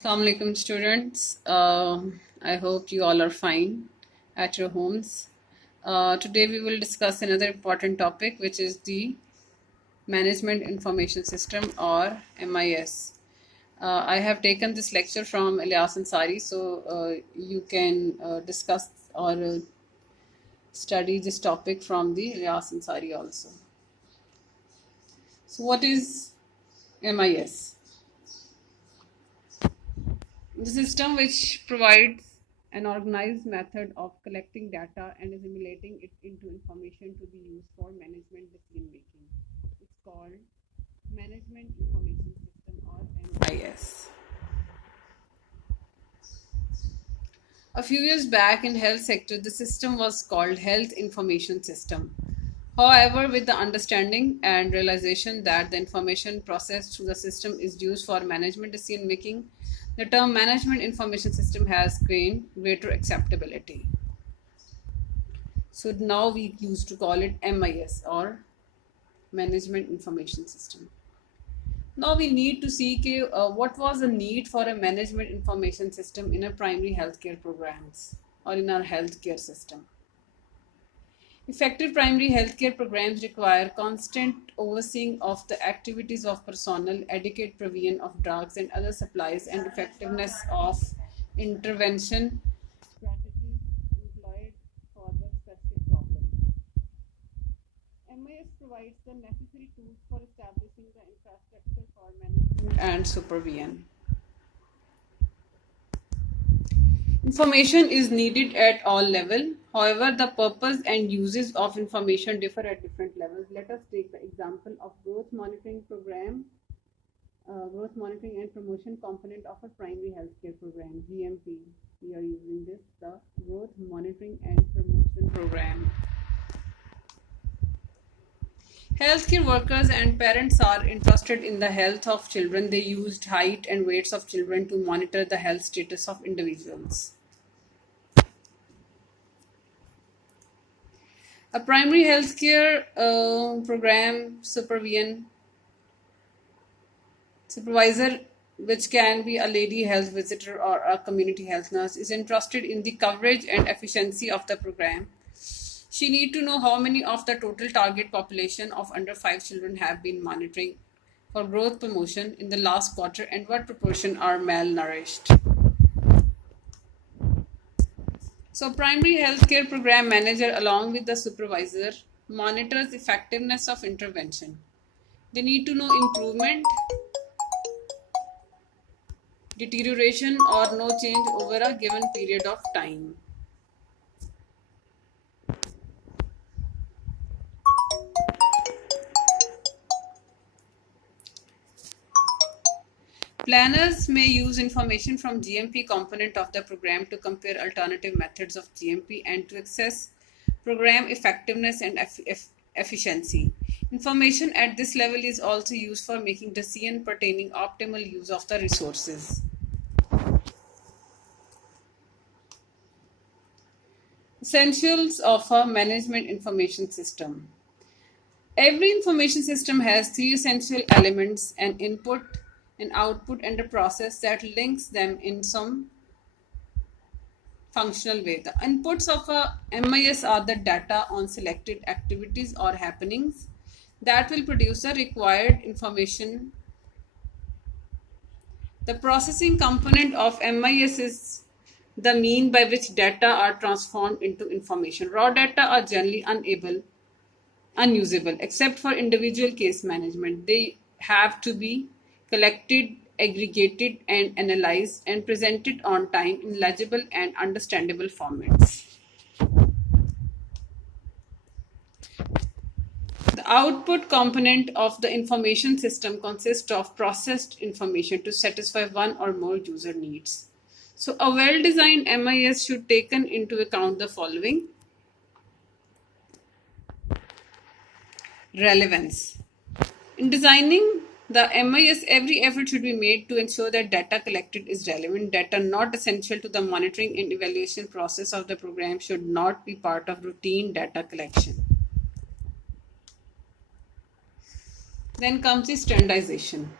Assalamu alaikum students. I hope you all are fine at your homes. Today we will discuss another important topic, which is the Management Information System, or MIS. I have taken this lecture from Ilyas Ansari, so you can discuss or study this topic from the Ilyas Ansari also. So what is MIS? The system which provides an organized method of collecting data and assimilating it into information to be used for management decision making. It's called Management Information System, or MIS. A few years back in health sector, the system was called Health Information System. However, with the understanding and realization that the information processed through the system is used for management decision making, the term Management Information System has gained greater acceptability. So now we used to call it MIS, or Management Information System. Now we need to see what was the need for a management information system in a primary healthcare programs or in our healthcare system. Effective primary healthcare programs require constant overseeing of the activities of personnel, adequate provision of drugs and other supplies, and effectiveness of intervention strategies employed for the specific problem. MIS provides the necessary tools for establishing the infrastructure for management and supervision. Information is needed at all levels. However, the purpose and uses of information differ at different levels. Let us take the example of growth monitoring program, growth monitoring and promotion component of a primary healthcare program, GMP. We are using this, the growth monitoring and promotion program. Healthcare workers and parents are interested in the health of children. They used height and weights of children to monitor the health status of individuals. A primary healthcare program supervisor, which can be a lady health visitor or a community health nurse, is interested in the coverage and efficiency of the program. She need to know how many of the total target population of under 5 children have been monitoring for growth promotion in the last quarter and what proportion are malnourished. So primary healthcare program manager along with the supervisor monitors effectiveness of intervention. They need to know improvement, deterioration or no change over a given period of time. Planners may use information from GMP component of the program to compare alternative methods of GMP and to assess program effectiveness and efficiency. Information at this level is also used for making decisions pertaining optimal use of the resources. Essentials of a management information system. Every information system has three essential elements: an input, an output, and a process that links them in some functional way. The inputs of a MIS are the data on selected activities or happenings that will produce the required information. The processing component of MIS is the mean by which data are transformed into information. Raw data are generally unusable except for individual case management. They have to be collected, aggregated, and analyzed and presented on time in legible and understandable formats. The output component of the information system consists of processed information to satisfy one or more user needs. So a well-designed MIS should take into account the following. Relevance. In designing the MIS, every effort should be made to ensure that data collected is relevant. Data not essential to the monitoring and evaluation process of the program should not be part of routine data collection. Then comes the standardization.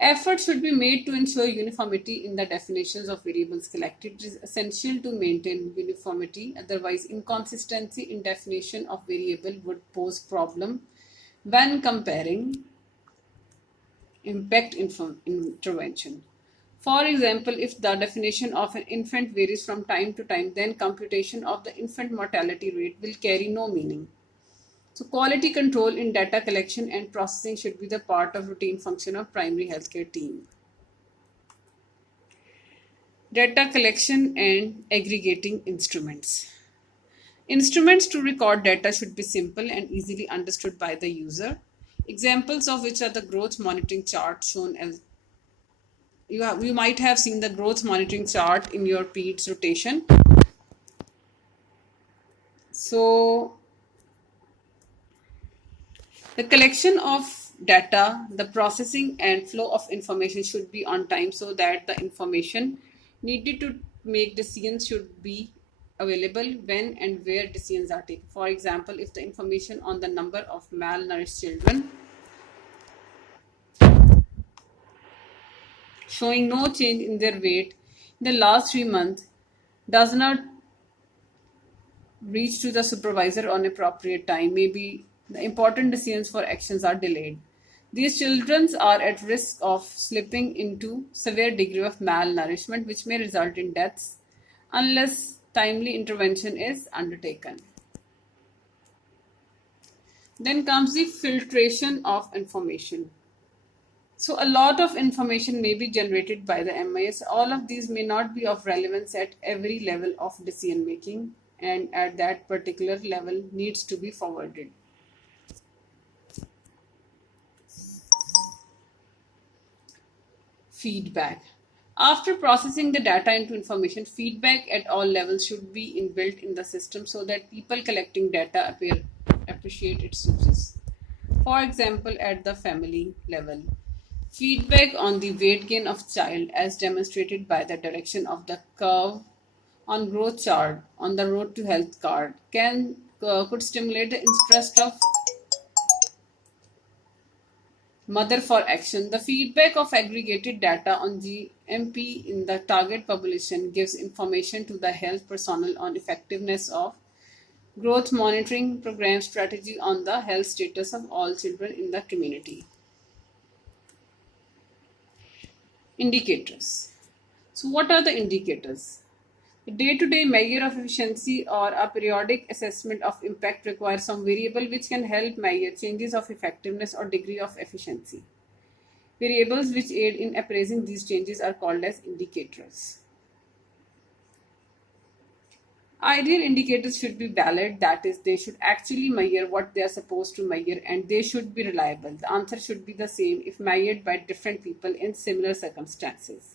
Efforts should be made to ensure uniformity in the definitions of variables collected. It is essential to maintain uniformity, otherwise inconsistency in definition of variable would pose problem when comparing impact intervention. For example, if the definition of an infant varies from time to time, then computation of the infant mortality rate will carry no meaning. So quality control in data collection and processing should be the part of routine function of primary healthcare team. Data collection and aggregating instruments. Instruments to record data should be simple and easily understood by the user. Examples of which are the growth monitoring chart shown as you might have seen the growth monitoring chart in your PEDS rotation. So the collection of data, the processing and flow of information should be on time so that the information needed to make decisions should be available when and where decisions are taken. For example, if the information on the number of malnourished children showing no change in their weight in the last 3 months does not reach to the supervisor on appropriate time, maybe the important decisions for actions are delayed. These children are at risk of slipping into severe degree of malnourishment, which may result in deaths unless timely intervention is undertaken. Then comes the filtration of information. So a lot of information may be generated by the MIS. All of these may not be of relevance at every level of decision making, and at that particular level needs to be forwarded. Feedback. After processing the data into information, feedback at all levels should be inbuilt in the system so that people collecting data appreciate its uses. For example, at the family level, feedback on the weight gain of child as demonstrated by the direction of the curve on growth chart on the road to health card could stimulate the interest of mother for action. The feedback of aggregated data on GMP in the target population gives information to the health personnel on effectiveness of growth monitoring program strategy on the health status of all children in the community. Indicators. So what are the indicators? A day-to-day measure of efficiency or a periodic assessment of impact requires some variable which can help measure changes of effectiveness or degree of efficiency. Variables which aid in appraising these changes are called as indicators. Ideal indicators should be valid, that is, they should actually measure what they are supposed to measure, and they should be reliable. The answer should be the same if measured by different people in similar circumstances.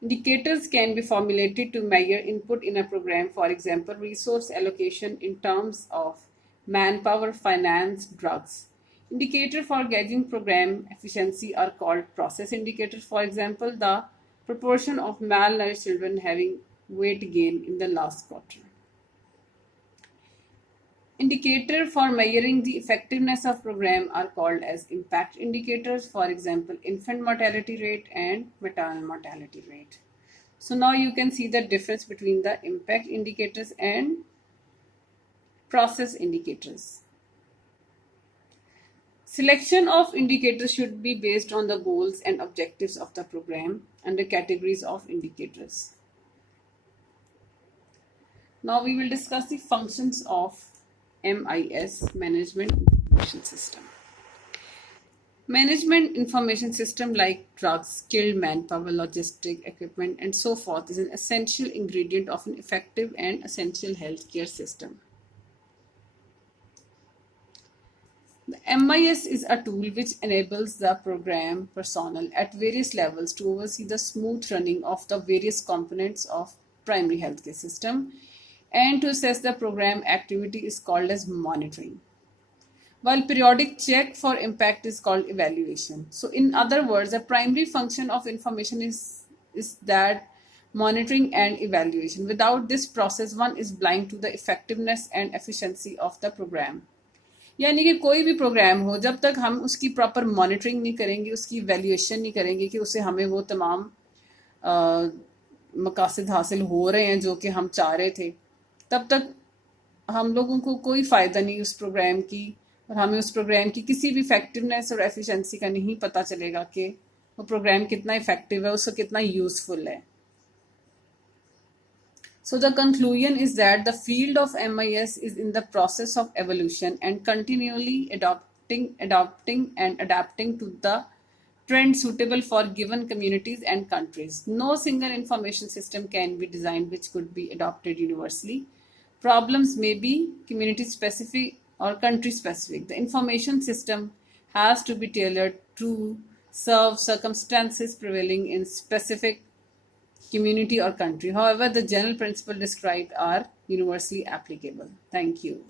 Indicators can be formulated to measure input in a program, for example, resource allocation in terms of manpower, finance, drugs. Indicators for gauging program efficiency are called process indicators. For example, the proportion of malnourished children having weight gain in the last quarter. Indicators for measuring the effectiveness of program are called as impact indicators, for example, infant mortality rate and maternal mortality rate. So now you can see the difference between the impact indicators and process indicators. Selection of indicators should be based on the goals and objectives of the program under categories of indicators. Now we will discuss the functions of MIS, Management Information System. Management Information System like drugs, skilled manpower, logistic equipment, and so forth is an essential ingredient of an effective and essential healthcare system. The MIS is a tool which enables the program personnel at various levels to oversee the smooth running of the various components of primary healthcare system, and to assess the program activity is called as monitoring, while periodic check for impact is called evaluation. So in other words, the primary function of information is that monitoring and evaluation. Without this process, one is blind to the effectiveness and efficiency of the program. यानी कि कोई भी programme हो, जब तक हम उसकी proper monitoring नहीं करेंगे, उसकी वैल्यूएशन नहीं करेंगे कि उसे हमें वो तमाम मकासद हासिल हो रहे हैं जो कि हम चाह रहे थे, तब तक हम लोगों को कोई फ़ायदा नहीं उस प्रोग्राम की, और हमें उस प्रोग्राम की किसी भी इफेक्टिवनेस और एफिशिएंसी का नहीं पता चलेगा कि वो प्रोग्राम कितना इफेक्टिव है, उसका कितना यूज़फुल है. So the conclusion is that the field of MIS is in the process of evolution and continually adopting and adapting to the trend suitable for given communities and countries. No single information system can be designed which could be adopted universally. Problems may be community specific or country specific. The information system has to be tailored to serve circumstances prevailing in specific community or country. However, the general principles described are universally applicable. Thank you.